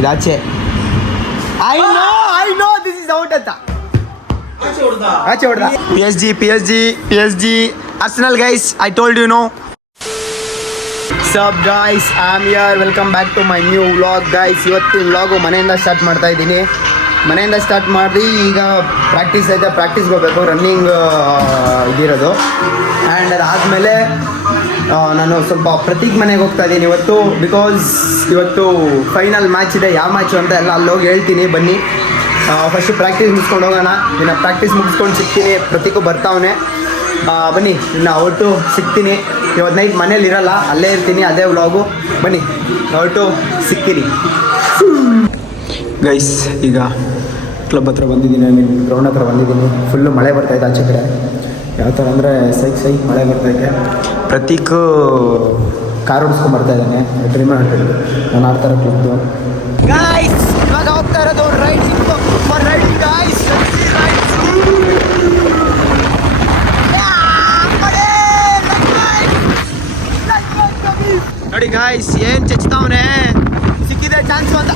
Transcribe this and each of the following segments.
ಇದಾಚೆ. I know this is out ಅಂತ. ಆಚೆ ಹೊಡೆದ. PSG Arsenal guys, I told you no. Sup guys, I am here. Welcome back to my new vlog guys. ಇವತ್ತಿನ vlog ಮನೆಯಿಂದ start ಮಾಡ್ತಾ ಇದ್ದೀನಿ. ಮನೆಯಿಂದ start ಮಾಡಿ ಈಗ ಪ್ರಾಕ್ಟೀಸ್ ಐತೆ, ಪ್ರಾಕ್ಟೀಸ್ಗೆ ಹೋಗಬೇಕು. ರನ್ನಿಂಗ್ ಇದಿರೋದು. ಆ್ಯಂಡ್ ಅದಾದಮೇಲೆ ನಾನು ಸ್ವಲ್ಪ ಪ್ರತೀಕ್ ಮನೆಗೆ ಹೋಗ್ತಾ ಇದ್ದೀನಿ ಇವತ್ತು. ಬಿಕಾಸ್ ಇವತ್ತು ಫೈನಲ್ ಮ್ಯಾಚ್ ಇದೆ. ಯಾವ ಮ್ಯಾಚು ಅಂತ ಎಲ್ಲ ಅಲ್ಲೋಗಿ ಹೇಳ್ತೀನಿ, ಬನ್ನಿ. ಫಸ್ಟು ಪ್ರಾಕ್ಟೀಸ್ ಮುಗಿಸ್ಕೊಂಡು ಹೋಗೋಣ. ಇನ್ನು ಪ್ರಾಕ್ಟೀಸ್ ಮುಗಿಸ್ಕೊಂಡು ಸಿಗ್ತೀನಿ. ಪ್ರತೀಕು ಬರ್ತಾವನೆ. ಬನ್ನಿ, ಇನ್ನು ಒಟ್ಟು ಸಿಗ್ತೀನಿ. ಇವತ್ತು ನೈಟ್ ಮನೇಲಿ ಇರಲ್ಲ, ಅಲ್ಲೇ ಇರ್ತೀನಿ. ಅದೇ ವ್ಲಾಗು. ಬನ್ನಿ, ಒಟ್ಟು ಸಿಗ್ತೀನಿ ಗೈಸ್. ಈಗ ಕ್ಲಬ್ ಹತ್ರ ಬಂದಿದ್ದೀನಿ, ಗ್ರೌಂಡ್ ಹತ್ರ ಬಂದಿದ್ದೀನಿ. ಫುಲ್ಲು ಮಳೆ ಬರ್ತಾಯಿದೆ ಆಚೆ ಕಡೆ. ಯಾವ ಥರ ಅಂದರೆ ಸೈಕ್ ಮಳೆ ಬರ್ತಾಯಿದೆ. ಪ್ರತೀಕ್ ಕಾರ್ ಓಡಿಸ್ಕೊಂಡ್ಬರ್ತಾ ಇದ್ದಾನೆ. ಡ್ರೀಮ್ ಮಾಡ್ತಿದ್ದು ನಾನು ಆಡ್ತಾರೆ ಕ್ಲಬ್ದು. ಗಾಯ್ಸ್, ಇವಾಗ ಹೋಗ್ತಾ ಇರೋದು ರೈಡ್ ಸಿಕ್ತು ಫಾರ್ ರೈಡಿಂಗ್ ಗಾಯ್ಸ್. ನೋಡಿ ಗಾಯ್ಸ್, ಏನು ಚಚ್ತಾವನೆ. ಸಿಕ್ಕಿದೆ ಚಾನ್ಸು ಅಂತ.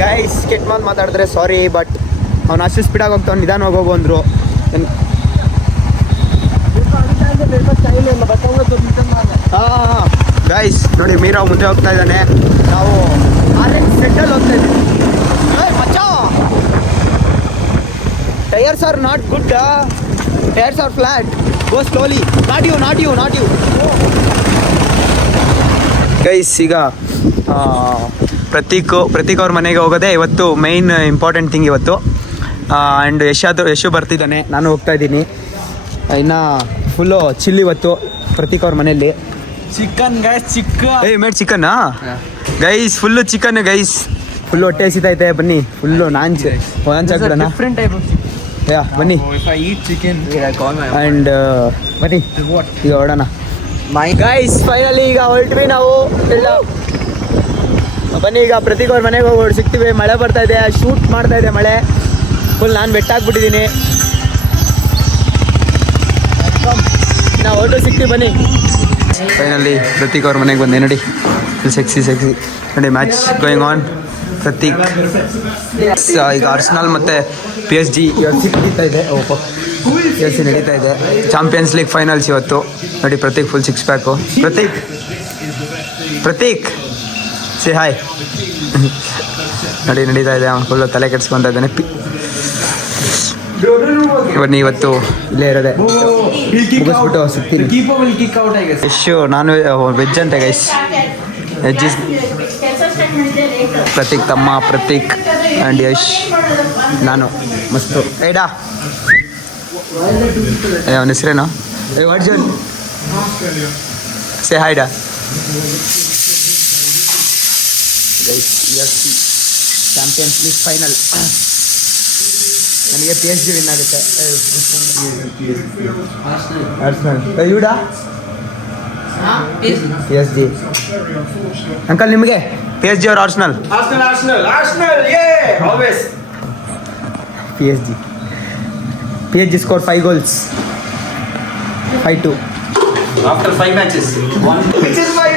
ಗೈಸ್, ಕೆಟ್ಟ ಮಾತಾಡಿದ್ರೆ ಸಾರಿ, ಬಟ್ ಅವ್ನು ಅಷ್ಟು ಸ್ಪೀಡಾಗಿ ಹೋಗ್ತಾವ್ನು. ನಿಧಾನವಾಗಿ ಹೋಗು ಅಂದರು. ಗೈಸ್ ನೋಡಿ, ಮೀರಾ ಮುಂದೆ ಹೋಗ್ತಾ ಇದ್ದಾನೆ. ನಾವು ಆರೆಂಜ್ ಸೆಟ್ಟಲ್ಲಿ ಹೋಗ್ತಾ ಇದ್ದೀವಿ. Tyres are not good. Tyres are flat. Go slowly. Not you guys. ಈಗ ಪ್ರತೀಕ್ ಅವ್ರ ಮನೆಗೆ ಹೋಗೋದೇ ಇವತ್ತು ಮೈನ್ ಇಂಪಾರ್ಟೆಂಟ್ ಥಿಂಗ್ ಇವತ್ತು. ಆ್ಯಂಡ್ ಯಶು ಬರ್ತಿದ್ದಾನೆ, ನಾನು ಹೋಗ್ತಾ ಇದ್ದೀನಿ. ಇನ್ನು ಫುಲ್ಲು ಚಿಲ್ಲಿ ಇವತ್ತು ಪ್ರತೀಕ್ ಅವ್ರ ಮನೆಯಲ್ಲಿ. ಚಿಕನ್ ಗೈಸ್, ಮೇಡ್ ಚಿಕನ್ನಾ guys? Full chicken guys. Full ಹೊಟ್ಟೆ ಹಸಿತೈತೆ. ಬನ್ನಿ, ಫುಲ್ಲು ನಾನ್ ಹಾಕ್ಬಿಡೋಣ. ಡಿಫ್ರೆಂಟ್ ಟೈಪ್ ಆಫ್ ಯಾ, ಬನ್ನಿ. ಆ್ಯಂಡ್ ಬನ್ನಿ, ಈಗ ಹೊರಡೋಣ ಗೈಸ್. ಫೈನಲಿ ಈಗ ಹೊರಟ್ವಿ ನಾವು ಎಲ್ಲ. ಬನ್ನಿ, ಈಗ ಪ್ರತೀಕ್ ಅವ್ರ ಮನೆಗೆ ಹೋಗಿ ಸಿಗ್ತೀವಿ. ಮಳೆ ಬರ್ತಾ ಇದೆ, ಶೂಟ್ ಮಾಡ್ತಾ ಇದೆ ಮಳೆ ಫುಲ್. ನಾನು ಬೆಟ್ಟಾಕ್ಬಿಟ್ಟಿದ್ದೀನಿ. ನಾವು ಹೊರಟು ಸಿಗ್ತೀವಿ, ಬನ್ನಿ. ಫೈನಲಿ ಪ್ರತೀಕ್ ಅವ್ರ ಮನೆಗೆ ಬಂದೆ. ನೋಡಿ, ಸೆಕ್ಸಿ ನೋಡಿ, ಮ್ಯಾಚ್ ಗೋಯಿಂಗ್ ಆನ್. ಪ್ರತೀಕ್ ಈಗ ಆರ್ಸೆನಲ್ ಮತ್ತು PSG ನಡೀತಾ ಇದೆ. PSG ನಡೀತಾ ಇದೆ. ಚಾಂಪಿಯನ್ಸ್ ಲೀಗ್ ಫೈನಲ್ಸ್ ಇವತ್ತು. ನೋಡಿ, Prateek full six pack. Prateek say hi. ನೋಡಿ, ನಡೀತಾ ಇದೆ. ಅವ್ನು ಫುಲ್ಲು ತಲೆ ಕೆಡ್ಸ್ಕೊತಾ ಇದ್ದಾನೆ. ಬನ್ನಿ, ಇವತ್ತು ಇಲ್ಲೇ ಇರೋದೆ. ಮುಗಿಸ್ಬಿಟ್ಟು ಸಿಗ್ತೀನಿ. ಎಷ್ಟು ನಾನು ವೆಜ್ ಅಂತ ಗೈಸ್. ವೆಜ್ ಪ್ರತೀಕ್ ತಮ್ಮ, ಪ್ರತೀಕ್ ಆ್ಯಂಡ್ ಯಶ್, ನಾನು ಮಸ್ತು. ಏಡಾ ಅವನ ಹೆಸರೇನು? ಅರ್ಜುನ್ ಸೇ ಹಾಯ್ಡಾ. Guys, champions league final. ನನಗೆ PSG ವಿನ್ ಆಗುತ್ತೆ. ಆರ್ಸೆನಲ್. ಇವಡಾ PSG. ಅಂಕಲ್, ನಿಮಗೆ PSG और Arsenal? Arsenal, yeah, always. PSG scored 5 goals. 5-2. After 5 matches. Which is why.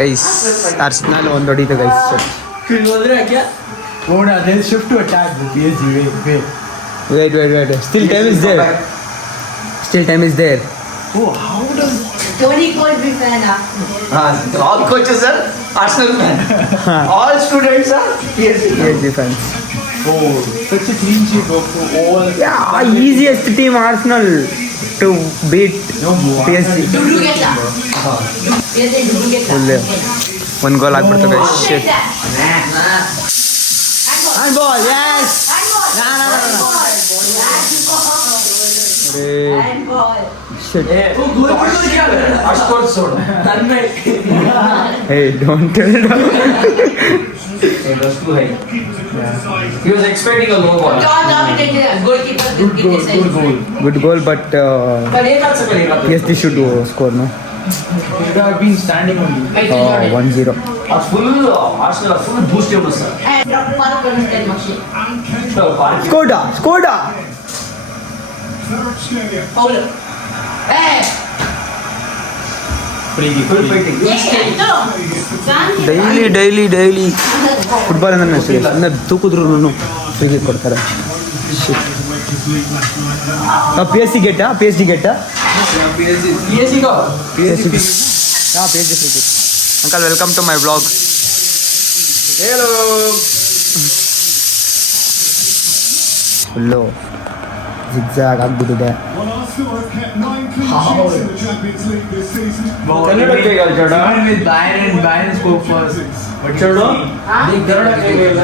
Guys, Arsenal ಒಂದು ಹೊಡಿತು guys. They'll shift to attack the PSG. Wait. Still time is there. Oh, how does Tony coach be fan? all coaches are Arsenal fan. All students are PSG fans. Oh, such a clean sheet of all. Yeah, easiest team Arsenal to beat PSG. One goal ಆಗ್ಬಿಡ್ತು guys. Shit. Handball, yes. Shit. Hey, don't tell it. It was too high. He was expecting a low ball. Good goal, but PSG should score, no? Should have been standing only. 1-0. Full Arsenal are full boostable, sir. Skoda. Hold it. Hey! Full fighting. Daily football ಅಂದ್ರೆ ಅಷ್ಟೇ ಅಂದರೆ ತೂಕಿದ್ರು free kick ಕೊಡ್ತಾರೆ. PSG ಗೆಟ್ಟಾ PSG ಗೆಟ್ಟಾ PSG go. PSG free kick. Uncle welcome to my blog. Hello. Full zigzag ಆಗ್ಬಿಟ್ಟಿದೆ. ಕನ್ನಡಕ್ಕೆ ಹೇಳ್ಬೇಡ. Bayern spoke first. But ಚೋಡು ನೀ ಕನ್ನಡಕ್ಕೆ ಹೇಳಲ್ಲ.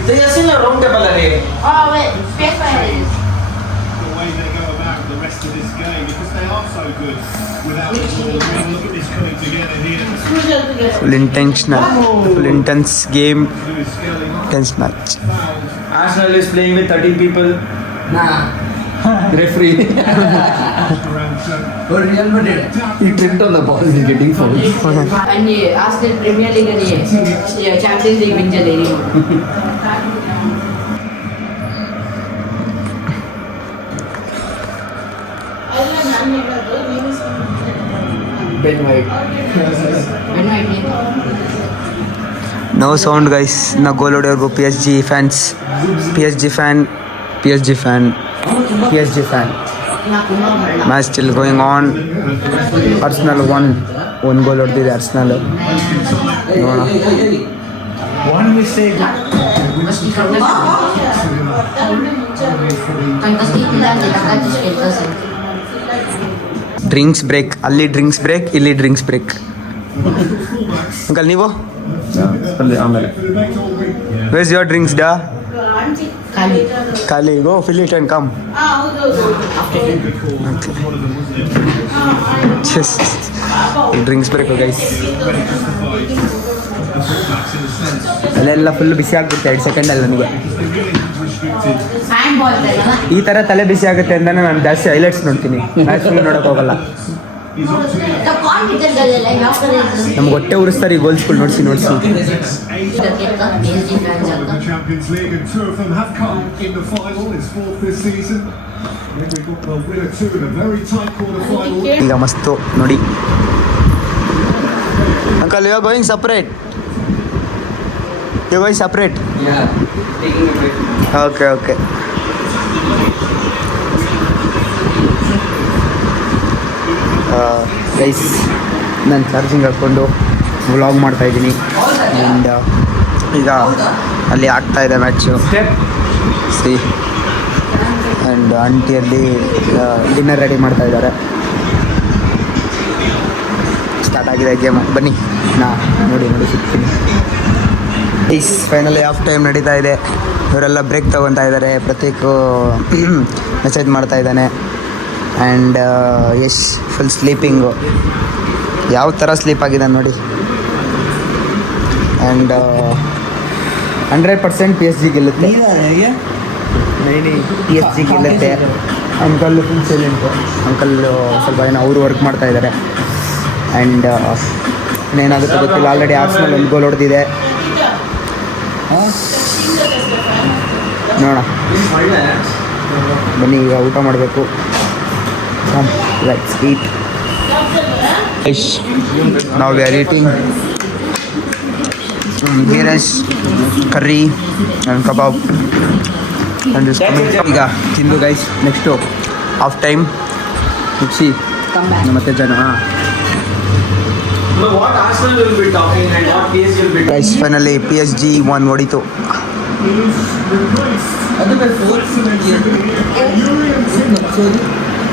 ಇದು ಎಷ್ಟಿಲ್ಲ ರೌಂಡ್ ಟೇಬಲ್ ಅಲ್ಲಿ. Oh, wait. Space for it. The way they go about the rest of this game because they are so good without the ball. Look at this coming together here. Crucial together. Full intense game, Lewis Skelling intense match. Arsenal is playing with 13 people. Nah. Referee. around Real Madrid. He tripped on the ball. He's getting fouled. And Arsenal Premier League and Champions League win jaledi. Ben White. When I came. No sound guys. ನಾ goal ಹೊಡೆಯೋರ್ಗು PSG fans. PSG fan. Match still going on. Arsenal one goal ಹೊಡೆದಿದೆ Arsenal. ನೋಡೋಣ. One mistake. Drinks break. ಅಲ್ಲಿ drinks break, ಇಲ್ಲಿ drinks break. Uncle ನೀವು ಆಮೇಲೆ where's your drinks ಡಾ? Kali. ಖಾಲಿ go fill it and come. Drinks break guys. ಅಲ್ಲೆಲ್ಲ full ಬಿಸಿ ಆಗ್ಬಿಡುತ್ತೆ 2 ಸೆಕೆಂಡಲ್ಲಿ ನನಗೆ. Handball ತರ. ಈ ಥರ ತಲೆ ಬಿಸಿ ಆಗುತ್ತೆ ಅಂತಾನೆ ನಾನು ಜಾಸ್ತಿ ಹೈಲೈಟ್ಸ್ ನೋಡ್ತೀನಿ. ಮ್ಯಾಚ್ ಫುಲ್ ನೋಡೋಕೆ ಹೋಗಲ್ಲ. The confidence ಗಳೆಲ್ಲ ಯಾವ ತರ ಇರ್ತದೆ? ನಮ್ಗೆ ಹೊಟ್ಟೆ ಉರಿಸ್ತಾರೆ ಈ ಗೋಲ್ಸ್ಗಳು ನೋಡಿಸಿ. PSG fans the ಅಂತ. Champions League and two of them have come in the final. It's fourth this season. We've got the winner two in a very tight quarter final. ಈಗ ಮಸ್ತು ನೋಡಿ. Uncle you are going separate. Yeah. Taking a break. Okay. Guys ನಾನು charging ಹಾಕ್ಕೊಂಡು vlog ಮಾಡ್ತಾಯಿದ್ದೀನಿ. And ಈಗ ಅಲ್ಲಿ ಆಗ್ತಾಯಿದೆ match. See and ಆಂಟಿಯಲ್ಲಿ ಡಿನ್ನರ್ ರೆಡಿ ಮಾಡ್ತಾ ಇದ್ದಾರೆ. ಸ್ಟಾರ್ಟ್ ಆಗಿದೆ ಗೇಮು. ಬನ್ನಿ ನೋಡಿ ಸಿಗ್ತೀನಿ. ಫೈನಲಿ ಹಾಫ್ ಟೈಮ್ ನಡೀತಾ ಇದೆ. ಇವರೆಲ್ಲ ಬ್ರೇಕ್ ತೊಗೊತಾ ಇದ್ದಾರೆ. ಪ್ರತೀಕ್ ಮೆಸೇಜ್ ಮಾಡ್ತಾ ಇದ್ದಾನೆ. And Yash full sleeping. ಯಾವ ಥರ ಸ್ಲೀಪ್ ಆಗಿದೆ ನೋಡಿ. ಆ್ಯಂಡ್ 100% PSG ಗೆಲ್ಲುತ್ತೆ. PSG ಗೆಲ್ಲುತ್ತೆ. Uncle full silent. ಅಂಕಲ್ ಸ್ವಲ್ಪ ಏನೋ ಅವರು ವರ್ಕ್ ಮಾಡ್ತಾ ಇದ್ದಾರೆ. ಆ್ಯಂಡ್ ಇನ್ನೇನಾಗುತ್ತೆ ಗೊತ್ತಿಲ್ಲ. ಆಲ್ರೆಡಿ ಆರ್ಸೆನಲ್ 1 ಗೋಲ್ ಹೊಡೆದಿದೆ. ನೋಡೋಣ ಬನ್ನಿ. ಈಗ ಊಟ ಮಾಡಬೇಕು. Let's eat. ನಾವು we are eating ghee rice, curry and kebab and ಈಗ ತಿಂದು ಗೈಸ್. ನೆಕ್ಸ್ಟು ಹಾಫ್ ಟೈಮ್ ಮುಗಿಸಿ ಮತ್ತೆ ಜನ What Arsenal will be talking and what PSG will be guys finally PSG 1 ಹೊಡಿತು.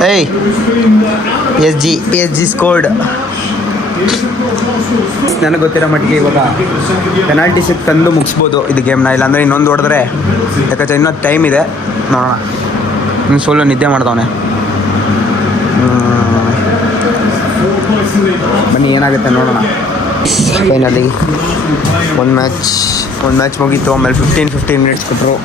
ಏಯ್ PSG ಸ್ಕೋರ್ಡ್. ನನಗೆ ಗೊತ್ತಿರೋ ಮಟ್ಟಿಗೆ ಇವಾಗ ಪೆನಾಲ್ಟಿ ಸಿಕ್ ತಂದು ಮುಗಿಸ್ಬೋದು ಇದು ಗೇಮ್ನ. ಇಲ್ಲಾಂದರೆ ಇನ್ನೊಂದು ಹೊಡೆದ್ರೆ, ಯಾಕಂದರೆ ಇನ್ನೂ ಟೈಮ್ ಇದೆ. ನೋಡೋಣ. ಇನ್ನು ಸೋಲು ನಿದ್ದೆ ಮಾಡ್ದವನೆ. ಬನ್ನಿ ಏನಾಗುತ್ತೆ ನೋಡೋಣ. ಫೈನಲಿ ಒಂದು ಮ್ಯಾಚ್ ಮುಗೀತು. ಆಮೇಲೆ 15 ಮಿನಿಟ್ಸ್ ಕೊಟ್ಟರು.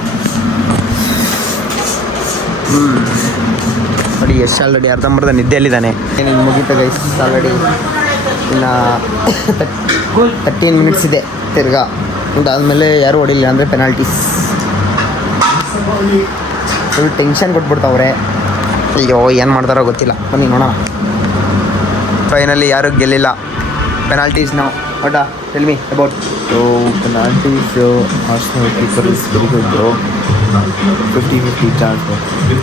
ನೋಡಿ ಎಷ್ಟು ಆಲ್ರೆಡಿ ಅರ್ಧಂಬರ್ಧ ನಿದ್ದೆಯಲ್ಲಿದ್ದಾನೆ. ಏನೇನು ಮುಗೀತು ಗೈಸ್ ಆಲ್ರೆಡಿ. ಇನ್ನು 13 ಮಿನಿಟ್ಸ್ ಇದೆ ತಿರ್ಗಾ. ಅದಾದಮೇಲೆ ಯಾರು ಹೊಡಿಲ್ಲ ಅಂದರೆ ಪೆನಾಲ್ಟೀಸ್. Full tension ಕೊಟ್ಬಿಡ್ತಾವ್ರೆ. ಅಯ್ಯೋ ಏನು ಮಾಡ್ತಾರೋ ಗೊತ್ತಿಲ್ಲ, ಬನ್ನಿ ನೋಡೋಣ. ಫೈನಲಿ ಯಾರು ಗೆಲ್ಲಿಲ್ಲ. ಪೆನಾಲ್ಟೀಸ್ ನಾವು ಒಟ tell me about. So penalties Arsenal keeper is very good bro, 50-50 chance.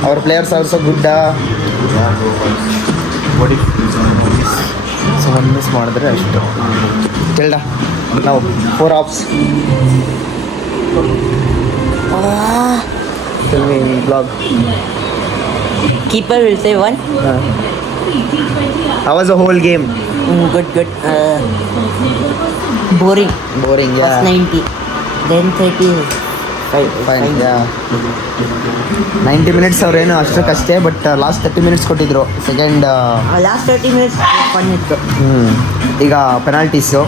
Our players also good. So 1 miss ಮಾಡಿದ್ರೆ ಅಷ್ಟು ಕೇಳ್ದ ನಾವು 4 ಆಫ್ಸ್. Tell me blog. Keeper will say 1. How was the whole game? Good. Boring. Boring, yeah. First 90. Then 30. Fine, yeah. 90 minutes ಅವ್ರೇನು ಅಷ್ಟಕ್ಕಷ್ಟೇ, but last 30 minutes ಕೊಟ್ಟಿದ್ರು. Second Last 30 minutes fun ಇತ್ತು. ಈಗ ಪೆನಾಲ್ಟೀಸು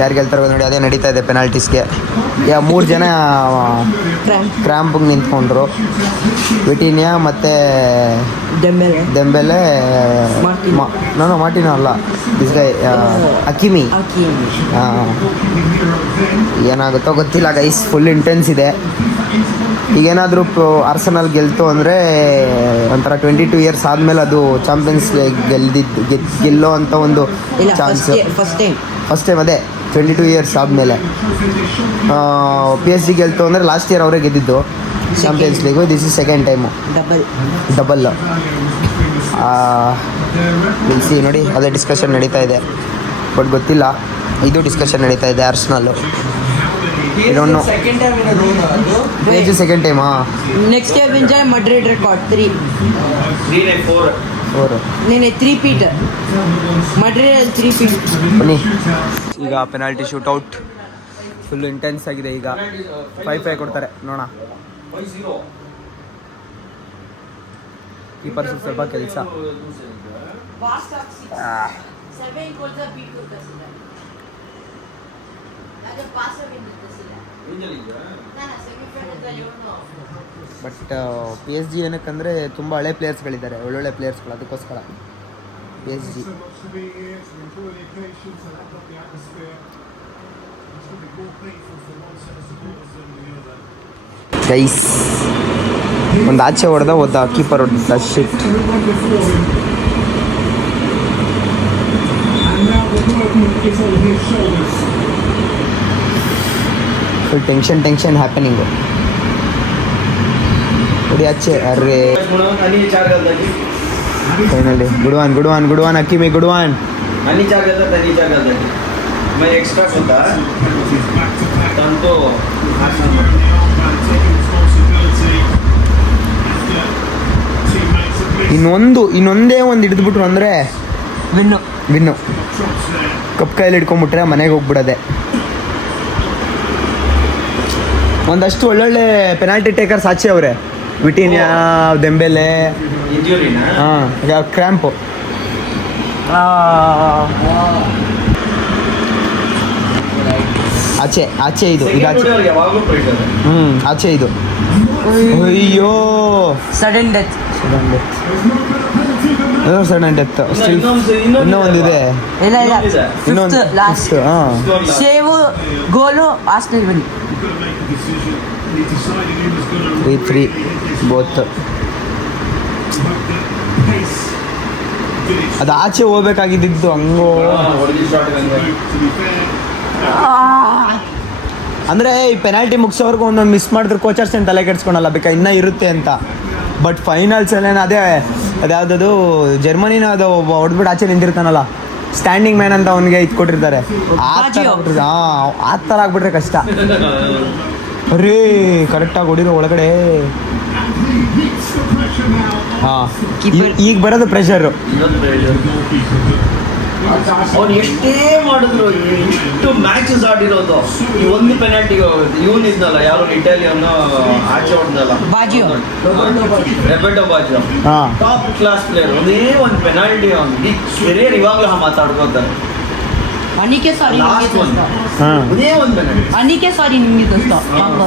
ಯಾರು ಗೆಲ್ತಾರೋ ನೋಡಿ, ಅದೇ ನಡೀತಾ ಇದೆ ಪೆನಾಲ್ಟೀಸ್ಗೆ. 3 ಜನ ಕ್ರ್ಯಾಂಪಿಗೆ ನಿಂತ್ಕೊಂಡ್ರು. ವಿಟಿನಿಯಾ ಮತ್ತು ಡೆಂಬೆಲೆ. ನಾನು ಮಾರ್ಟಿನೋ ಅಲ್ಲ, ದಿಸ್ ಗೈ ಹಕೀಮಿ. ಏನಾಗುತ್ತೋ ಗೊತ್ತಿಲ್ಲ ಗೈಸ್, ಫುಲ್ ಇಂಟೆನ್ಸ್ ಇದೆ. ಈಗೇನಾದರೂ ಆರ್ಸೆನಲ್ ಗೆಲ್ತು ಅಂದರೆ ಒಂಥರ 22 years ಆದಮೇಲೆ ಅದು ಚಾಂಪಿಯನ್ಸ್ ಗೆಲ್ಲೋ ಅಂತ ಒಂದು ಚಾನ್ಸ್. ಫಸ್ಟ್ ಟೈಮ್ ಅದೇ 22 years ಆದಮೇಲೆ. PSG ಗೆಲ್ತು ಅಂದರೆ ಲಾಸ್ಟ್ ಇಯರ್ ಅವರೇ ಗೆದ್ದಿದ್ದು champions league. This is second time, double. C ನೋಡಿ, ಅದೇ ಡಿಸ್ಕಷನ್ ನಡೀತಾ ಇದೆ, ಬಟ್ ಗೊತ್ತಿಲ್ಲ. ಇದು ಡಿಸ್ಕಷನ್ ನಡೀತಾ ಇದೆ ಆರ್ಸೆನಲ್ಲು. ಇದೊಂದು PSG ಸೆಕೆಂಡ್ ಟೈಮಾ. Next year win jai Madrid record 3. 4. नहीं 3 पीट Madrid 3 पीट. ಬನ್ನಿ ಈಗ ಪೆನಾಲ್ಟಿ ಶೂಟೌಟ್ ಫುಲ್ ಇಂಟೆನ್ಸ್ ಆಗಿದೆ. ಈಗ 5-5 ಕೊಡ್ತಾರೆ ನೋಡೋಣ. ಕೀಪರ್ ಸ್ವಲ್ಪ ಕೆಲಸ. ಬಟ್ PSG ಏನಕ್ಕಂದರೆ ತುಂಬ ಹಳೆ ಪ್ಲೇಯರ್ಸ್ಗಳಿದ್ದಾರೆ, ಒಳ್ಳೊಳ್ಳೆ ಪ್ಲೇಯರ್ಸ್ಗಳು, ಅದಕ್ಕೋಸ್ಕರ PSG. ಗೈಸ್ ಒಂದು ಆಚೆ ಹೊಡೆದ ಕೀಪರ್ ಹೊಡೆದ ಶಿಟ್. Full tension ಹ್ಯಾಪನಿಂಗು. ನೋಡಿ ಆಚೆ. ಅರ್ರೆ ಫೈನಲಿ ಗುಡ್ವಾನ್ ಹಕೀಮಿ ಗುಡ್ವಾನ್. ಇನ್ನೊಂದೇ ಒಂದು ಹಿಡಿದ್ಬಿಟ್ರು ಅಂದರೆ ವಿನ್ನು. ಕಪ್ ಕೈಯಲ್ಲಿ ಹಿಡ್ಕೊಂಡ್ಬಿಟ್ರೆ ಮನೆಗೆ ಹೋಗ್ಬಿಡೋದೆ. ಒಂದಷ್ಟು ಒಳ್ಳೊಳ್ಳೆ ಪೆನಾಲ್ಟಿ ಟೇಕರ್ಸ್ ಆಚೆ ಅವರೇ. ವಿಟಿನಿಯಾ, ಡೆಂಬೆಲೆ. ಹಾಂ, ಕ್ರ್ಯಾಂಪು. ಆಚೆ ಇದು ಆಚೆ ಇದು. ಅಯ್ಯೋ ಸಡನ್ ಡೆತ್. ಇನ್ನೂ ಒಂದಿದೆ. ಇನ್ನೊಂದು ಲಾಸ್ಟ್ ಸೇವು ಗೋಲು ಆರ್ಸೆನಲ್ ವಿನ್. 3-3 ಬೋತ್. ಅದು ಆಚೆ ಹೋಗ್ಬೇಕಾಗಿದ್ದು ಹಂಗೋ. ಅಂದರೆ ಈ ಪೆನಾಲ್ಟಿ ಮುಗಿಸೋವರೆಗೂ ಒಂದೊಂದು ಮಿಸ್ ಮಾಡಿದ್ರೆ ಕೋಚರ್ಸ್ ಏನು ತಲೆ ಕೆಡ್ಸ್ಕೊಳಲ್ಲ, ಬೇಕಾ ಇನ್ನೂ ಇರುತ್ತೆ ಅಂತ. ಬಟ್ ಫೈನಲ್ಸಲ್ಲೇನು ಅದ್ಯಾವುದದು ಜರ್ಮನಿನ ಅದು ಹೊಡೆದ್ಬಿಟ್ಟು ಆಚೆ ನಿಂತಿರ್ತಾನಲ್ಲ, ಸ್ಟ್ಯಾಂಡಿಂಗ್ ಮ್ಯಾನ್ ಅಂತ ಅವನಿಗೆ ಇದು ಕೊಟ್ಟಿರ್ತಾರೆ. ಆ ಥರ ಆಗ್ಬಿಟ್ರೆ ಕಷ್ಟ. ಅರೇ ಕರೆಕ್ಟಾಗಿ ಹೊಡಿರೋ ಒಳಗಡೆ. ಹಾಂ, ಈಗ ಬರೋದು ಪ್ರೆಷರು. ಅವ್ನು ಎಷ್ಟೇ ಮಾಡಿದ್ರು, ಎಷ್ಟು ಮ್ಯಾಚಸ್ ಆಡಿರೋದು, ಈ ಒಂದು ಪೆನಾಲ್ಟಿಗೆ ಇವನ್ ಇದ್ನಲ್ಲ, ಯಾರು ಇಟಾಲಿಯನ್ ಆಚೆ ಹೊಡೆದಲ್ಲ, ರೆಬೆಟೋ ಬಾಜಿಯೋ, ಟಾಪ್ ಕ್ಲಾಸ್ ಪ್ಲೇಯರ್. ಒಂದೇ ಒಂದು ಪೆನಾಲ್ಟಿ ಅವ್ನು ಕೆರಿಯರ್ ಇವಾಗಲೂ ಮಾತಾಡ್ಕೋತಾರೆ. ಒಂದೇ ಒಂದು ಪೆನಾಲ್ಟಿ.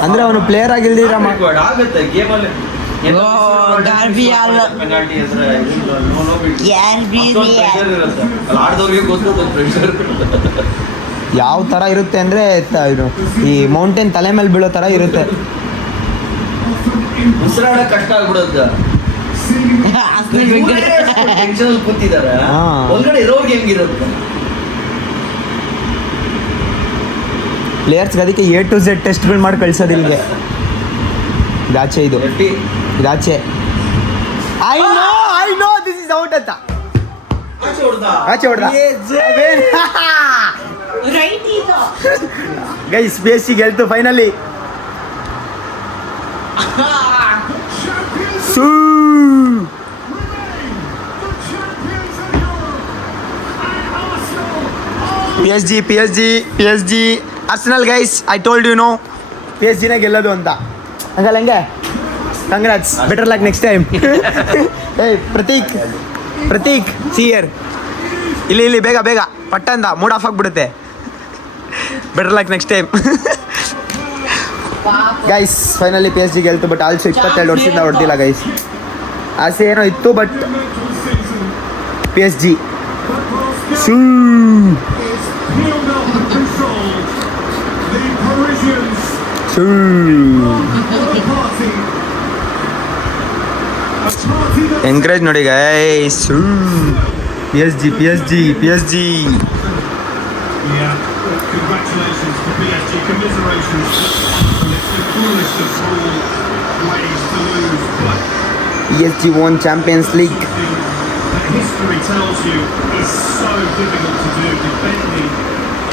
ಅಂದ್ರೆ ಅವನು ಪ್ಲೇಯರ್ ಆಗಿಲ್ದಿರ ಆಗುತ್ತೆ ಗೇಮಲ್ಲಿ. ಯಾವ ಥರ ಇರುತ್ತೆ ಅಂದರೆ ಈ ಮೌಂಟೇನ್ ತಲೆ ಮೇಲೆ ಬೀಳೋ ಥರ ಇರುತ್ತೆ. ಉಸಿರಾಡ ಕಷ್ಟ ಆಗ್ಬಿಡುತ್ತೆ. ಆರ್ಸೆನಲ್ ವೆಂಗರ್ ಟೆನ್ಷನ್ ಕೂತಿದಾರೆ. ಹಾ. ಒಳಗಡೆ ಇರೋರ್ಗೆ ಹೆಂಗಿರುತ್ತೆ? ಪ್ಲೇಯರ್ಸ್ಗೆ ಅದಕ್ಕೆ A to Z ಟೆಸ್ಟ್ಗಳು ಮಾಡಿ ಕಳ್ಸೋದು ಇಲ್ಲಿಗೆ. ಇದಾಚೆ ಇದು ಎಫ್ಟಿ ಇದಾಚೆ. I know this is out ಅಂತ. ಆಚೆ ಹೊಡ್ದ. ಆಚೆ ಹೊಡ್ದ. ರೈಟ್ ಇದು ಗೈಸ್ PSG ಗೆಲ್ತು finally. So PSG Arsenal guys, I told you no. PSG ನೇ ಗೆಲ್ಲೋದು ಅಂತ. ಹಂಗಲ್ಲ ಹಂಗೆ. Congrats, better luck next time. ಏಯ್ ಪ್ರತೀಕ್ ಸಿ ಹಿಯರ್. ಇಲ್ಲಿ ಬೇಗ ಪಟ್ಟಂದ ಮೂಡ್ ಆಫ್ ಆಗಿಬಿಡುತ್ತೆ. Better luck next time. Guys finally PSG ಗೆಲ್ತು, ಬಟ್ ಆಲ್ಸೋ 22 ವರ್ಷದಿಂದ ಹೊಡೆದಿಲ್ಲ ಗೈಸ್. ಆಸೆ ಏನೋ ಇತ್ತು, but PSG so so encourage ನೋಡಿ guys. PSG. Yeah, congratulations to PSG. Commiserations. It's the coolest of all ways to lose, but PSG won Champions League. that history tells you is so difficult to do, defending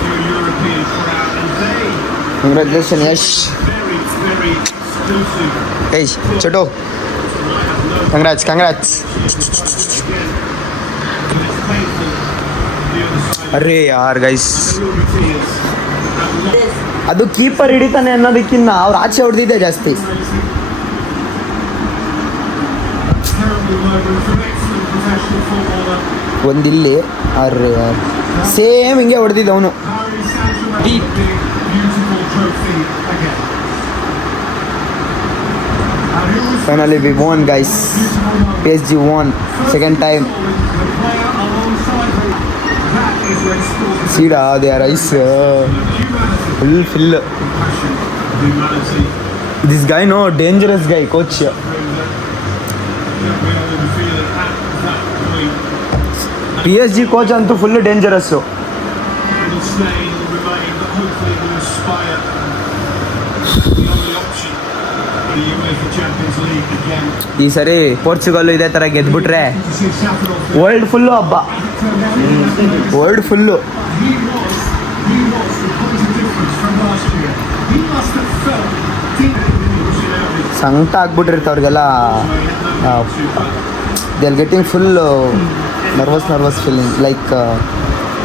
your European crown, and they Congratulations, Yash. very, very exclusive. Hey, Choto. Congrats. Again, and it's painful. The other side. ಅರೇ ಯಾರ್ guys, There will be tears. That loss ಅದು keeper ಹಿಡಿತಾನೆ ಅನ್ನೋದಕ್ಕಿಂತ ಅವ್ರು ಆಚೆ ಹೊಡೆದಿದ್ದೆ ಜಾಸ್ತಿ. terrible moment from excellent professional footballer. ಒಂದಿಲ್ಲಿ ಅರ್ರೆ ಯಾರ್ same ಹಿಂಗೆ ಹೊಡೆದಿದ್ದ ಅವನು. Paris Saint-Germain, big, beautiful trophy again. And who was Finally we won guys. PSG won second time. the player alongside him? That is when sport is ಸೀಡಾ they are ice humanity. Fill. Passion, humanity. This guy no dangerous guy coach. That we all the feeling at that point. PSG coach ಅಂತೂ full dangerous. Little stain will remain, but hopefully it will inspire the only option for the UEFA Champions League again. ಈ ಸರಿ Portugal ಇದೇ ಥರ ಗೆದ್ಬಿಟ್ರೆ To see Southend world full ಹಬ್ಬ. World full. He was the point of difference from last year. He must have felt deep pushing out his ಸಂಕಟ ಆಗ್ಬಿಟ್ಟಿರ್ತ ಅವ್ರಿಗೆಲ್ಲ. They are getting full nervous feeling like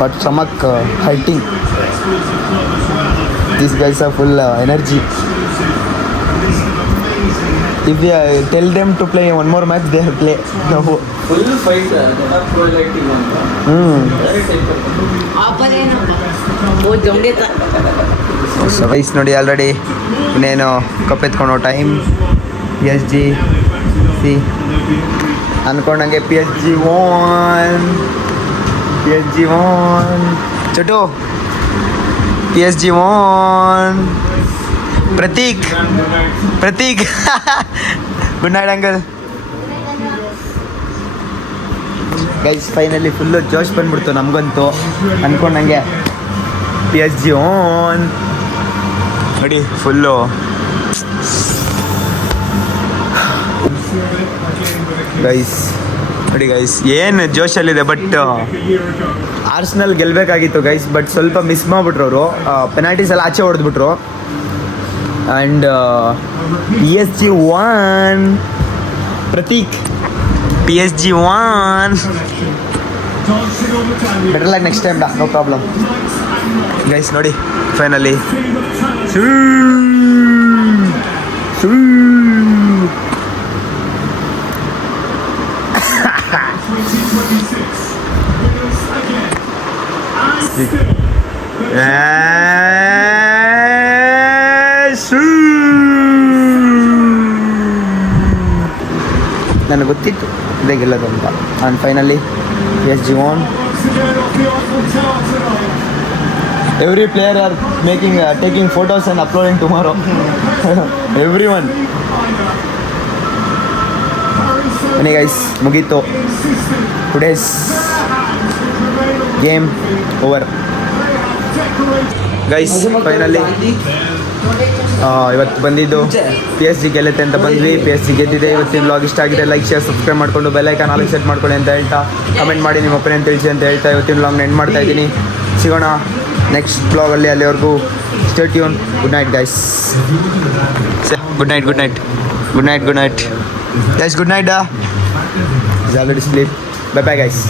but stomach hurting. exclusive club as well. This guys are full energy. If you tell them to play one more match they play. ನಾವು full fight projective ಅಂತ ಬೇರೆ type. Offer ಏನಪ್ಪ ಓ ಜೊಂಡೆತ ವಯಸ್ಸು ನೋಡಿ already ಇನ್ನೇನು cup ಎತ್ಕೊಳೋ time. PSG see ಅನ್ಕೊಂಡಂಗೆ PSG won. ಚಟು PSG won. Prateek good night uncle. Guys finally full ಜೋಶ್ ಬಂದ್ಬಿಡ್ತು ನಮಗಂತೂ. ಅನ್ಕೊಂಡಂಗೆ PSG won. ನೋಡಿ ಫುಲ್ಲು ಗೈಸ್ ನೋಡಿ ಗೈಸ್ ಏನು ಜೋಶಲ್ಲಿದೆ. ಬಟ್ ಆರ್ಸೆನಲ್ ಗೆಲ್ಲಬೇಕಾಗಿತ್ತು ಗೈಸ್, ಬಟ್ ಸ್ವಲ್ಪ ಮಿಸ್ ಮಾಡಿಬಿಟ್ರು ಅವರು. ಪೆನಾಲ್ಟೀಸ್ ಎಲ್ಲ ಆಚೆ ಹೊಡೆದ್ಬಿಟ್ರು. And PSG won. Prateek PSG won. Dancing on the Danube. Better like next time no problem guys. ನೋಡಿ finally 2026. Winners again. And still. ನನಗೆ ಗೊತ್ತಿತ್ತು ಇದೇ ಗೆಲ್ಲೋದು ಅಂತ. And finally PSG won. Once again off the Eiffel Tower tonight. Every player are taking photos and uploading tomorrow. Everyone. ಬನ್ನಿ guys, ಮುಗೀತು. Today's game over guys. Finally ಇವತ್ತು ಬಂದಿದ್ದು PSG ಗೆಲ್ಲುತ್ತೆ ಅಂತ ಬಂದ್ವಿ. PSG ಗೆದ್ದಿದೆ. ಇವತ್ತಿನ ವ್ಲಾಗ್ ಇಷ್ಟ ಆಗಿದೆ, ಲೈಕ್ ಶೇರ್ ಸಬ್ಸ್ಕ್ರೈಬ್ ಮಾಡಿಕೊಂಡು ಬೆಲ್ಲೈಕಾನ್ ಆಲ್ ಸೆಟ್ ಮಾಡ್ಕೊಳ್ಳಿ ಅಂತ ಹೇಳ್ತಾ, ಕಮೆಂಟ್ ಮಾಡಿ ನಿಮ್ಮ ಒಪಿನಿಯನ್ ತಿಳಿಸಿ ಅಂತ ಹೇಳ್ತಾ ಇವತ್ತಿನ ವ್ಲಾಗ್ನ ಎಂಡ್ ಮಾಡ್ತಾ ಇದ್ದೀನಿ. ಸಿಗೋಣ ನೆಕ್ಸ್ಟ್ ಬ್ಲಾಗಲ್ಲಿ. ಅಲ್ಲಿವರೆಗೂ stay tune. Good night guys. Good night good night good night good night guys. Good night. Is already sleep. Bye bye guys.